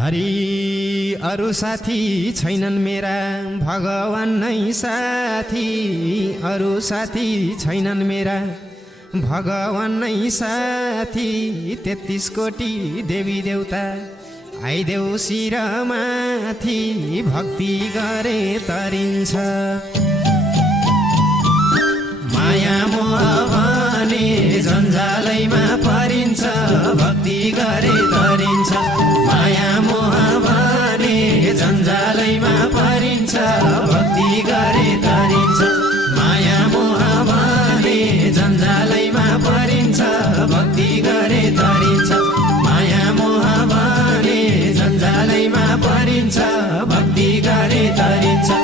हरि अरु साथी छैनन् मेरा भगवान नै साथी अरु साथी छैनन् मेरा भगवान नै साथी 33 कोटी देवी देवता आइदेऊ शिरमाथि भक्ति गरे तरिन्छ माया मोह भने जन्जालैमा परिन्छ भक्ति गरे तरिन्छ माया मोह भने जन्जालैमा परिन्छ भक्ति गरे तरिन्छ माया मोह भने जन्जालैमा परिन्छ भक्ति गरे तरिन्छ माया मोह भने जन्जालैमा परिन्छ भक्ति गरे तरिन्छ